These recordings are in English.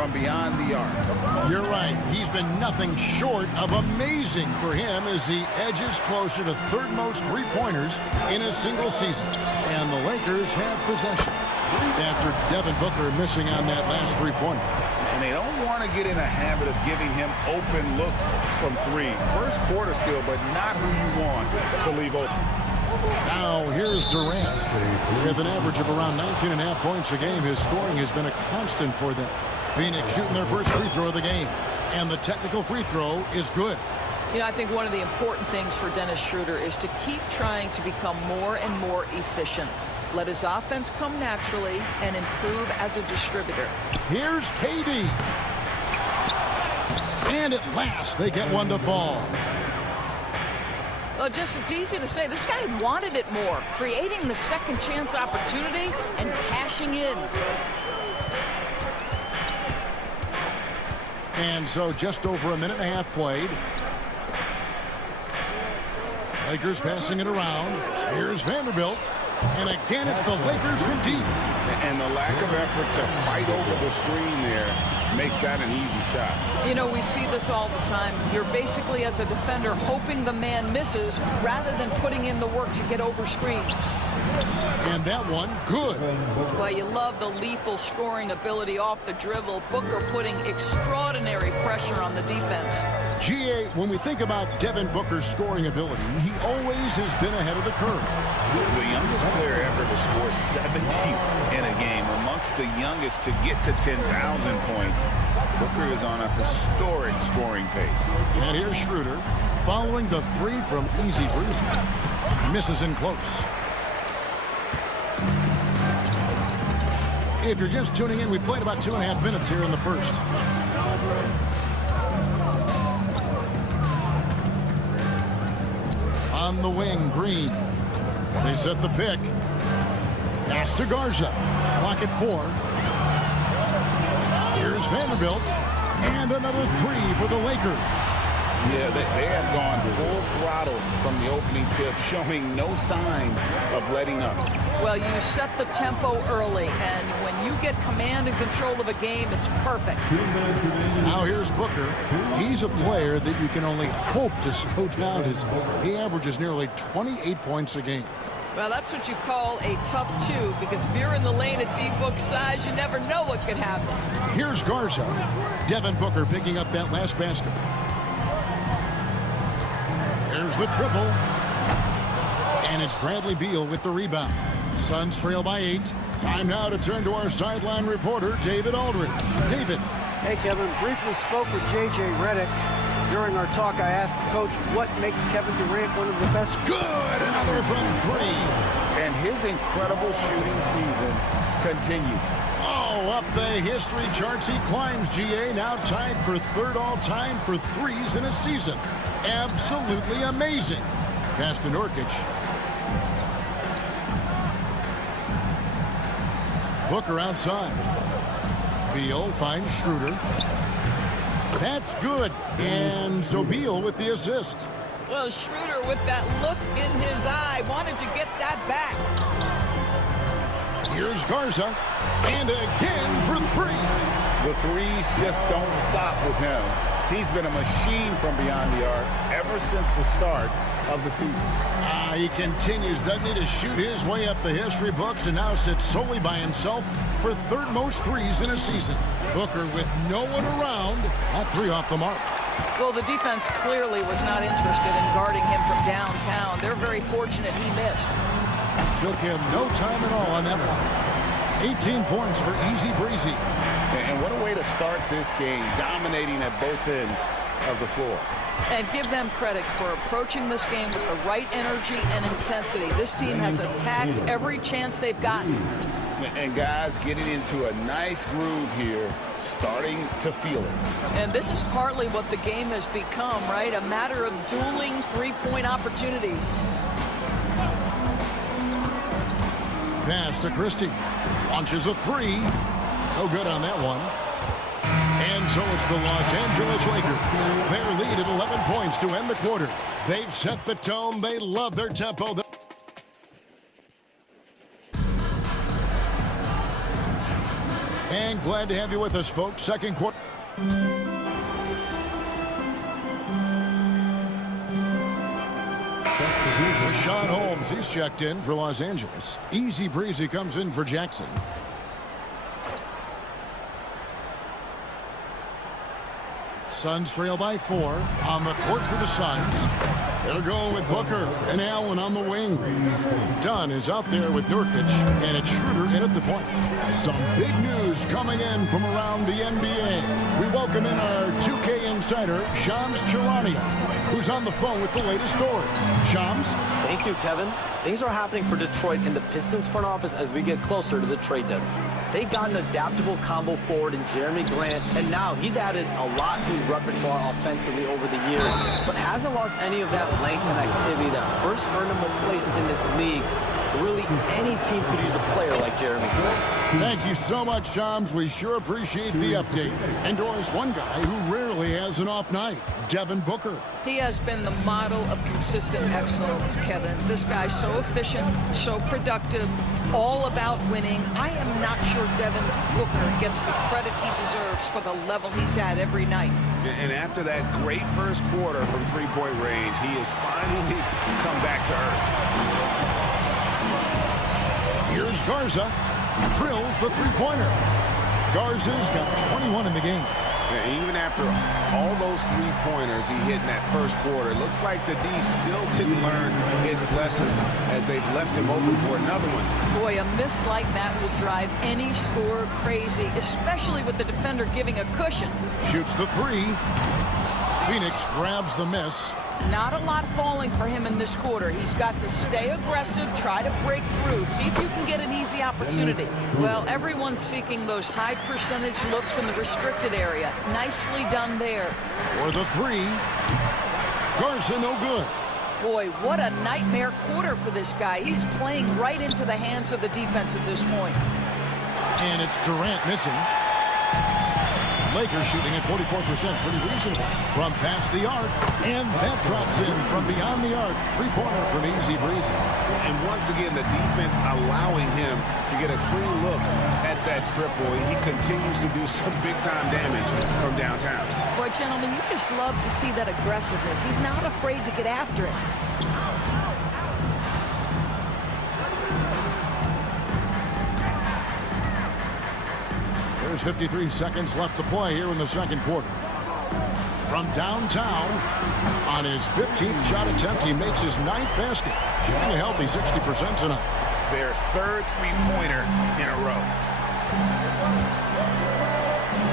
from beyond the arc. You're right. He's been nothing short of amazing for him as he edges closer to third most three-pointers in a single season. And the Lakers have possession after Devin Booker missing on that last three-pointer. And they don't want to get in a habit of giving him open looks from three. First quarter still, but not who you want to leave open. Now here's Durant. With an average of around 19.5 points a game, his scoring has been a constant for them. Phoenix shooting their first free throw of the game. And the technical free throw is good. You know, I think one of the important things for Dennis Schroeder is to keep trying to become more and more efficient. Let his offense come naturally and improve as a distributor. Here's KD. And at last, they get one to fall. Well, just it's easy to say this guy wanted it more, creating the second chance opportunity and cashing in. And so just over a minute and a half played. Lakers passing it around. Here's Vanderbilt. And again, it's the Lakers from deep. And the lack of effort to fight over the screen there makes that an easy shot. You know, we see this all the time. You're basically, as a defender, hoping the man misses rather than putting in the work to get over screens. And that one, good. Well, you love the lethal scoring ability off the dribble. Booker putting extraordinary pressure on the defense. GA, when we think about Devin Booker's scoring ability, he always has been ahead of the curve. The youngest player ever to score 70 in a game, amongst the youngest to get to 10,000 points. Booker is on a historic scoring pace. And here's Schroeder following the three from Easy Breezy. Misses in close. If you're just tuning in, we played about 2.5 minutes here in the first. On the wing, Green. They set the pick. Pass to Garza. Clock at 4. Here's Vanderbilt. And another three for the Lakers. Yeah, they have gone full throttle from the opening tip, showing no signs of letting up. Well, you set the tempo early, and when you get command and control of a game, it's perfect. Now here's Booker. He's a player that you can only hope to slow down as he averages nearly 28 points a game. Well, that's what you call a tough two, because if you're in the lane at D-Book size, you never know what could happen. Here's Garza. Devin Booker picking up that last basket. There's the triple. And it's Bradley Beal with the rebound. Suns trail by 8. Time now to turn to our sideline reporter, David Aldridge. David. Hey, Kevin. Briefly spoke with J.J. Redick. During our talk, I asked the coach what makes Kevin Durant one of the best. Good! Another from 3. And his incredible shooting season continues. Oh, up the history charts he climbs, GA. Now tied for third all-time for threes in a season. Absolutely amazing. Pass to Nurkic. Booker outside. Beal finds Schroeder. That's good. And so Beal with the assist. Well, Schroeder, with that look in his eye, wanted to get that back. Here's Garza. And again for 3. The threes just don't stop with him. He's been a machine from beyond the arc ever since the start of the season. He continues, doesn't he, to shoot his way up the history books and now sits solely by himself for third most threes in a season. Booker with no one around. That 3 off the mark. Well, the defense clearly was not interested in guarding him from downtown. They're very fortunate he missed. Took him no time at all on that one. 18 points for Easy Breezy. And what a way to start this game, dominating at both ends of the floor. And give them credit for approaching this game with the right energy and intensity. This team has attacked every chance they've gotten. And guys getting into a nice groove here, starting to feel it. And this is partly what the game has become, right? A matter of dueling three-point opportunities. Pass to Christie. Launches a 3. No good on that one. And so it's the Los Angeles Lakers. Their lead at 11 points to end the quarter. They've set the tone. They love their tempo. And glad to have you with us, folks. Second quarter. Rashawn Holmes, he's checked in for Los Angeles. Easy breezy comes in for Jackson. Suns trail by 4 on the court for the Suns. They're going with Booker and Allen on the wing. Dunn is out there with Nurkic, and it's Schroeder in at the point. Some big news coming in from around the NBA. We welcome in our 2K insider, Shams Charania, who's on the phone with the latest story. Shams? Thank you, Kevin. Things are happening for Detroit in the Pistons front office as we get closer to the trade deadline. They got an adaptable combo forward in Jeremy Grant, and now he's added a lot to his repertoire offensively over the years, but hasn't lost any of that length and activity that first earned him a place in this league. Really, any team could use a player like Jeremy Grant. Thank you so much, Shams. We sure appreciate the update. And Doris, one guy who rarely has an off night, Devin Booker. He has been the model of consistent excellence, Kevin. This guy's so efficient, so productive, all about winning. I am not sure Devin Booker gets the credit he deserves for the level he's at every night. And after that great first quarter from three-point range, he has finally come back to earth. Here's Garza. Drills the three-pointer. Garza's got 21 in the game. Yeah, even after all those three-pointers he hit in that first quarter, looks like the D still didn't learn its lesson as they've left him open for another one. Boy, a miss like that will drive any scorer crazy, especially with the defender giving a cushion. Shoots the three. Phoenix grabs the miss. Not a lot falling for him in this quarter. He's got to stay aggressive, try to break through, see if you can get an easy opportunity. Well, everyone's seeking those high percentage looks in the restricted area. Nicely done there. For the three. Garza no good. Boy, what a nightmare quarter for this guy. He's playing right into the hands of the defense at this point. And it's Durant missing. Lakers shooting at 44%, pretty reasonable. From past the arc, and that drops in from beyond the arc. Three-pointer from Easy Breezy. And once again, the defense allowing him to get a clean look at that triple. He continues to do some big-time damage from downtown. Boy, gentlemen, you just love to see that aggressiveness. He's not afraid to get after it. There's 53 seconds left to play here in the second quarter. From downtown, on his 15th shot attempt, he makes his 9th basket. Shooting a healthy 60% tonight. Their third three-pointer in a row.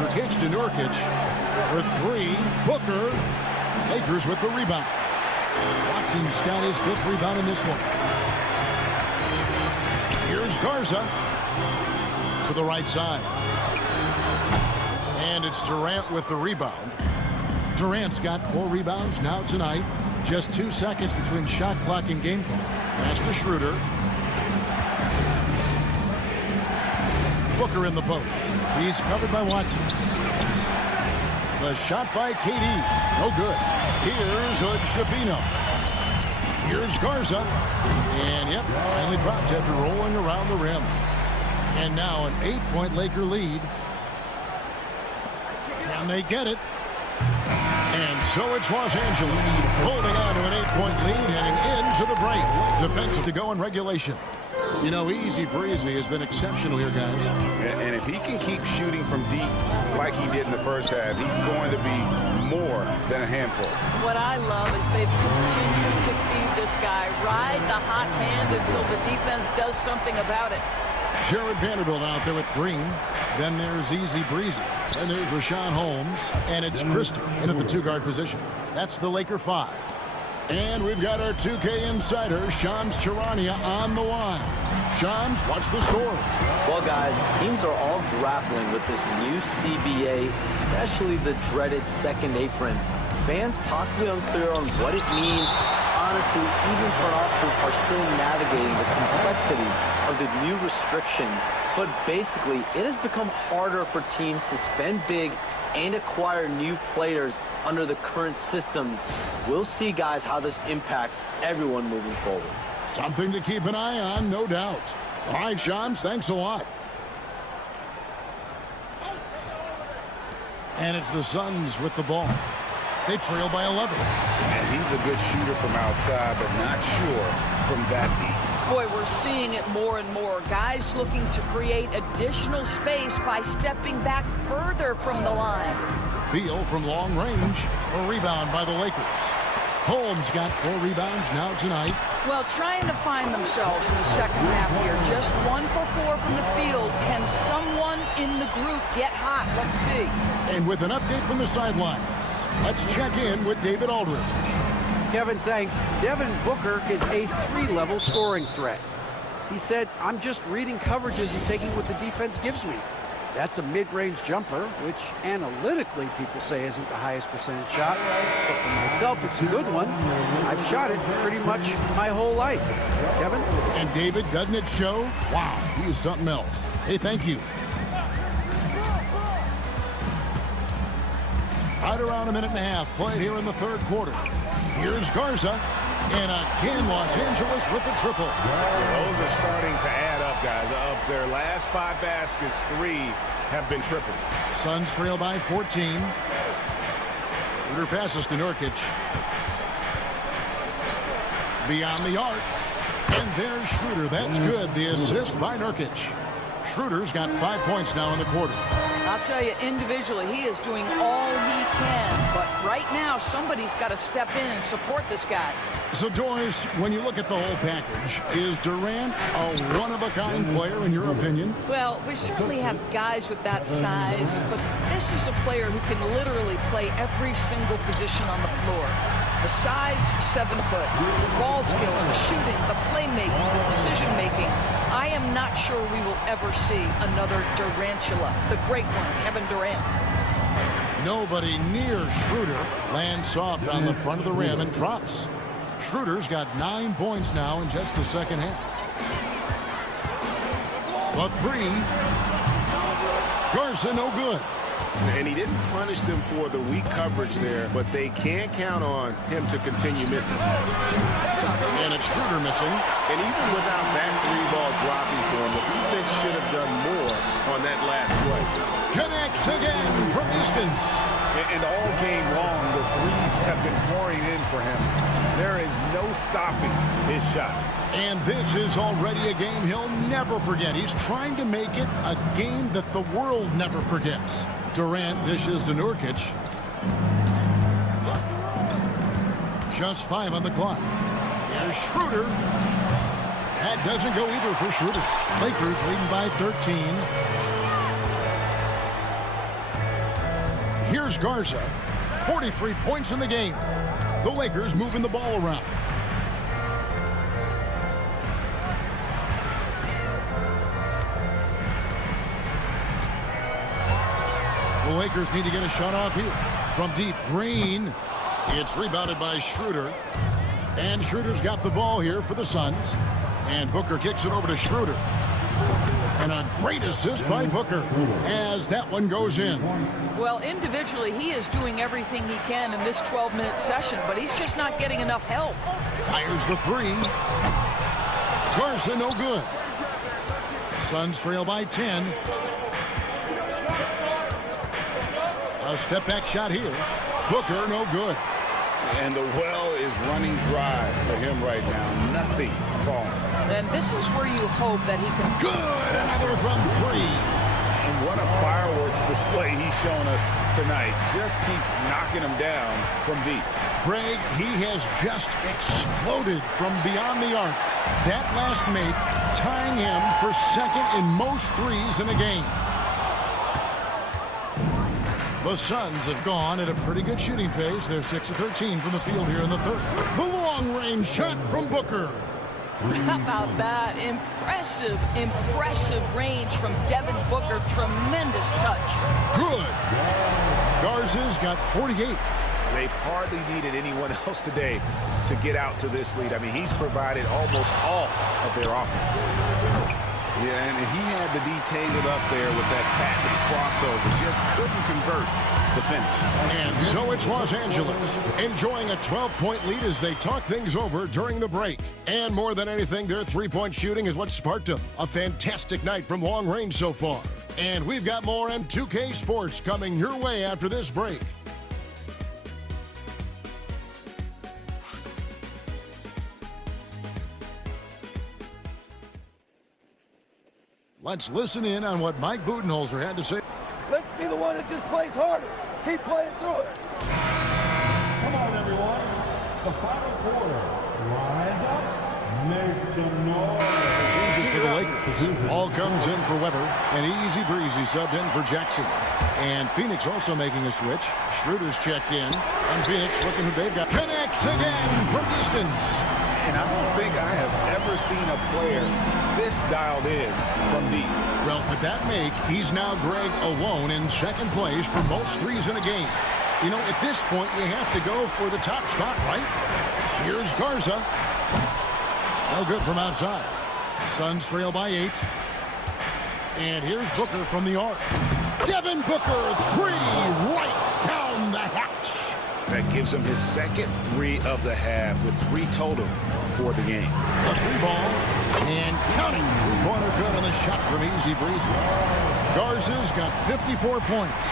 Nurkic to Nurkic for three. Booker. Lakers with the rebound. Watson's got his 5th rebound in this one. Here's Garza to the right side. And it's Durant with the rebound. Durant's got 4 rebounds now tonight. Just 2 seconds between shot clock and game clock. Pass to Schroeder. Booker in the post. He's covered by Watson. The shot by KD. No good. Here's Hood Schifino. Here's Garza. And yep, finally drops after rolling around the rim. And now an 8-point Laker lead. Can they get it? And so it's Los Angeles holding on to an 8-point lead heading into the break. Defensive to go in regulation. You know, Easy Breezy has been exceptional here, guys. And if he can keep shooting from deep like he did in the first half, he's going to be more than a handful. What I love is they've continued to feed this guy, ride the hot hand until the defense does something about it. Jared Vanderbilt out there with Green. Then there's Easy Breezy. Then there's Rashawn Holmes. And it's Christie in at the 2-guard position. That's the Laker 5. And we've got our 2K insider, Shams Charania, on the line. Shams, what's the story? Well, guys, teams are all grappling with this new CBA, especially the dreaded second apron. Fans possibly unclear on what it means. Honestly, even front officers are still navigating the complexities of the new restrictions. But basically, it has become harder for teams to spend big and acquire new players under the current systems. We'll see, guys, how this impacts everyone moving forward. Something to keep an eye on, no doubt. All right, Shams, thanks a lot. And it's the Suns with the ball. They trail by 11. And he's a good shooter from outside, but not sure from that deep. Boy, we're seeing it more and more. Guys looking to create additional space by stepping back further from the line. Beal from long range. A rebound by the Lakers. Holmes got 4 rebounds now tonight. Well, trying to find themselves in the second half here. Just 1 for 4 from the field. Can someone in the group get hot? Let's see. And with an update from the sidelines, let's check in with David Aldridge. Kevin, thanks. Devin Booker is a 3-level scoring threat. He said, I'm just reading coverages and taking what the defense gives me. That's a mid-range jumper, which analytically people say isn't the highest percentage shot. But for myself, it's a good one. I've shot it pretty much my whole life. Kevin? And David, doesn't it show? Wow, he is something else. Hey, thank you. Right around a minute and a half played here in the third quarter. Here's Garza. And again, Los Angeles with the triple. Those are starting to add up, guys. Of their last 5 baskets, 3 have been tripled. Suns trail by 14. Schroeder passes to Nurkic. Beyond the arc. And there's Schroeder. That's good. The assist by Nurkic. Schroeder's got 5 points now in the quarter. I'll tell you, individually, he is doing all he can. But right now, somebody's got to step in and support this guy. So, Doris, when you look at the whole package, is Durant a one-of-a-kind player, in your opinion? Well, we certainly have guys with that size, but this is a player who can literally play every single position on the floor. The size, 7 foot. The ball skills, the shooting, the playmaking, the decision-making. I am not sure we will ever see another Durantula, the great one, Kevin Durant. Nobody near Schroeder. Lands soft on the front of the rim and drops. Schroeder's got 9 points now in just the second half. The 3. Garza, no good. And he didn't punish them for the weak coverage there, but they can't count on him to continue missing. And it's Schroeder missing. And even without that 3-ball dropping for him, the defense should have done more on that last play. Connects again from distance. And all game long, the threes have been pouring in for him. There is no stopping his shot. And this is already a game he'll never forget. He's trying to make it a game that the world never forgets. Durant dishes to Nurkic. Just 5 on the clock. Here's Schroeder. That doesn't go either for Schroeder. Lakers leading by 13. Here's Garza. 43 points in the game. The Lakers moving the ball around. The Lakers need to get a shot off here. From deep, Green. It's rebounded by Schroeder. And Schroeder's got the ball here for the Suns. And Booker kicks it over to Schroeder. And a great assist by Booker as that one goes in. Well, individually, he is doing everything he can in this 12-minute session, but he's just not getting enough help. Fires the 3. Garza, no good. Suns trail by 10. A step-back shot here. Booker, no good. And the well is running dry for him right now. Nothing falling. And this is where you hope that he can... Good! Another from 3. And what a fireworks display he's shown us tonight. Just keeps knocking him down from deep. Craig, he has just exploded from beyond the arc. That last make tying him for second in most threes in a game. The Suns have gone at a pretty good shooting pace. They're 6 of 13 from the field here in the third. The long-range shot from Booker. How about that? Impressive, impressive range from Devin Booker. Tremendous touch. Good. Garza's got 48. They've hardly needed anyone else today to get out to this lead. I mean, he's provided almost all of their offense. Yeah, and he had the D tangled up there with that patented crossover. Just couldn't convert the finish. And so it's Los Angeles enjoying a 12-point lead as they talk things over during the break. And more than anything, their 3-point shooting is what sparked them. A fantastic night from long range so far. And we've got more M2K Sports coming your way after this break. Let's listen in on what Mike Budenholzer had to say. Let's be the one that just plays harder. Keep playing through it. Come on, everyone. The final quarter. Rise up. Make some noise. Changes for the Lakers. Ball comes in for Weber. And easy breezy subbed in for Jackson. And Phoenix also making a switch. Schroeder's checked in. And Phoenix looking who they've got. Connects again from distance. And I don't think I have ever seen a player this dialed in from deep. Well, with that make, he's now Greg alone in second place for most threes in a game. You know, at this point, you have to go for the top spot, right? Here's Garza. No good from outside. Suns trail by 8. And here's Booker from the arc. Devin Booker, 3 right down the hatch. That gives him his second 3 of the half with 3 total for the game. A 3-ball and counting. 3-pointer good on the shot from Easy Breezy. Garza's got 54 points.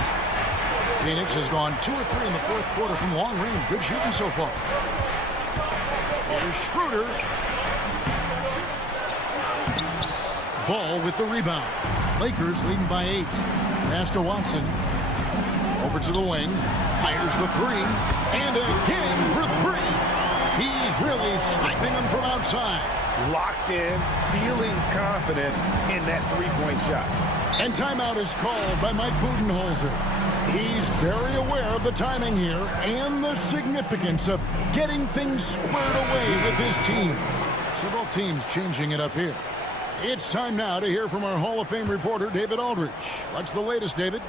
Phoenix has gone 2 or 3 in the fourth quarter from long range. Good shooting so far. Here's Schroeder. Ball with the rebound. Lakers leading by 8. Pass to Watson. Over to the wing. Fires the 3. And again for 3. He's really sniping them from outside. Locked in, feeling confident in that 3-point shot. And timeout is called by Mike Budenholzer. He's very aware of the timing here and the significance of getting things squared away with his team. Several teams changing it up here. It's time now to hear from our Hall of Fame reporter, David Aldridge. What's the latest, David?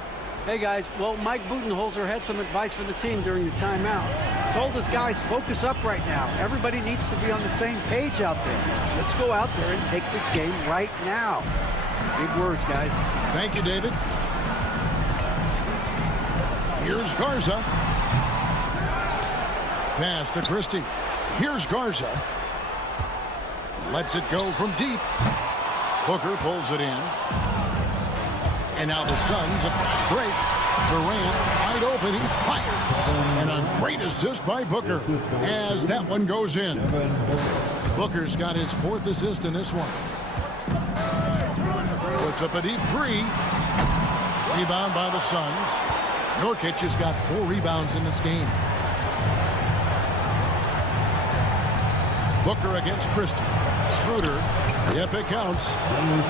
Hey, guys. Well, Mike Budenholzer had some advice for the team during the timeout. Told his guys, focus up right now. Everybody needs to be on the same page out there. Let's go out there and take this game right now. Big words, guys. Thank you, David. Here's Garza. Pass to Christie. Here's Garza. Lets it go from deep. Booker pulls it in. And now the Suns, a fast break. Durant wide open, he fires. And a great assist by Booker as that one goes in. Booker's got his 4th assist in this one. Puts up a deep 3. Rebound by the Suns. Nurkic has got 4 rebounds in this game. Booker against Christie. Schroeder. Yep, it counts.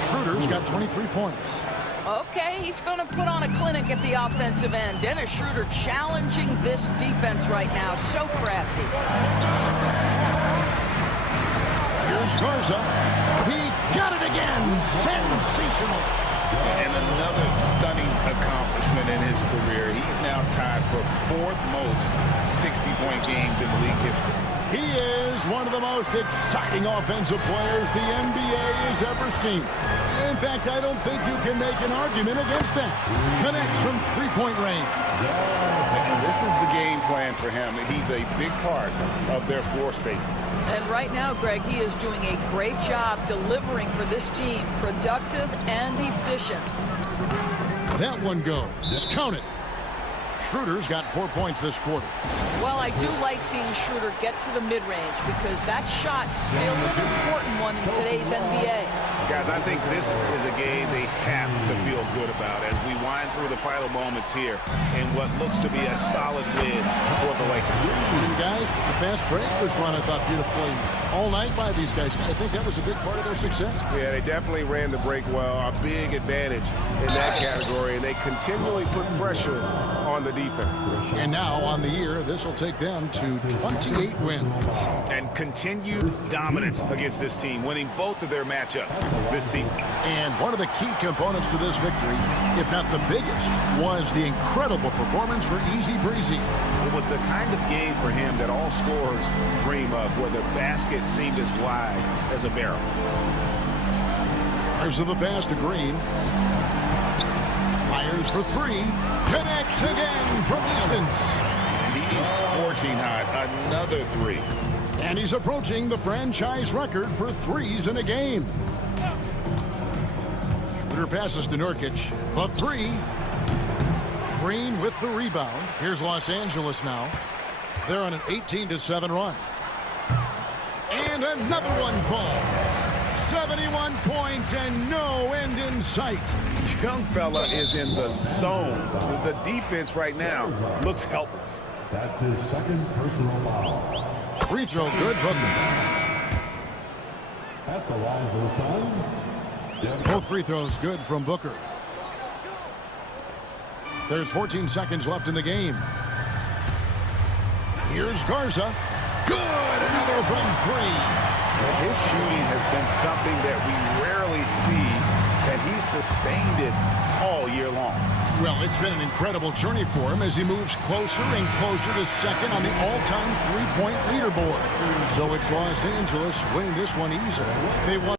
Schroeder's got 23 points. Okay, he's going to put on a clinic at the offensive end. Dennis Schroeder challenging this defense right now. So crafty. Here's Garza. He got it again. Sensational. And another stunning accomplishment in his career. He's now tied for 4th most 60-point games in the league history. He is one of the most exciting offensive players the NBA has ever seen. In fact, I don't think you can make an argument against that. Connects from 3-point range. And this is the game plan for him. He's a big part of their floor spacing. And right now, Greg, he is doing a great job delivering for this team. Productive and efficient. That one goes. Count it. Schroeder's got 4 points this quarter. Well, I do like seeing Schroeder get to the mid-range because that shot's still an important one in today's NBA. Guys, I think this is a game they have to feel good about as we wind through the final moments here in what looks to be a solid win for the Lakers. And guys, the fast break was run, I thought, beautifully all night by these guys. I think that was a big part of their success. Yeah, they definitely ran the break well. A big advantage in that category, and they continually put pressure on the defense. And now on the year, this will take them to 28 wins. And continued dominance against this team, winning both of their matchups this season. And one of the key components to this victory, if not the biggest, was the incredible performance for Easy Breezy. It was the kind of game for him that all scorers dream of, where the basket seemed as wide as a barrel. Fires of the pass to Green. Fires for 3. Connects again from distance. He's scorching hot. Another 3. And he's approaching the franchise record for threes in a game. Her passes to Nurkic. The three. Green with the rebound. Here's Los Angeles now. They're on an 18-7 run. And another one falls. 71 points and no end in sight. Young fella is in the zone. The defense right now looks helpless. That's his second personal foul. Free throw good, Booker. At the line for the Suns, Devin. Both free throws good from Booker. There's 14 seconds left in the game. Here's Garza. Good! Another from three. His shooting has been something that we rarely see, and he's sustained it all year long. Well, it's been an incredible journey for him as he moves closer and closer to second on the all-time three-point leaderboard. So it's Los Angeles winning this one easily. They won.